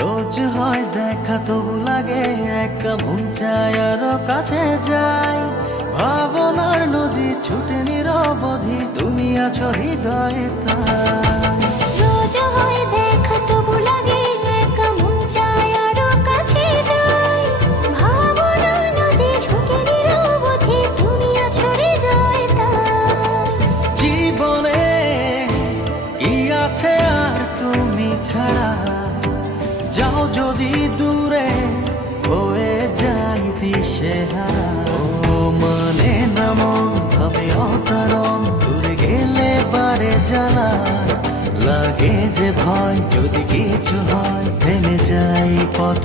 রোজ হয় দেখা তবু লাগে একা, মন চায় আরো কাছে যাই। ভাবনার নদী ছুটে নিরবধি, তুমি আছো হৃদয়ে তাই। রোজ হয় দেখা তবু লাগে একা, মন চায় আরো কাছে যাই। ভাবনার নদী ছুটে নিরবধি, তুমি আছো হৃদয়ে তাই। জীবনে কি আছে আর তুমি ছাড়া, যাও যদি দূরে হয়ে যাই দিশেহারা। ও মানে না মন ভাবে অকারণ, দূরে গেলে বারে জ্বালা লাগে যে ভয়, যদি কিছু হয় থেমে যাই পথ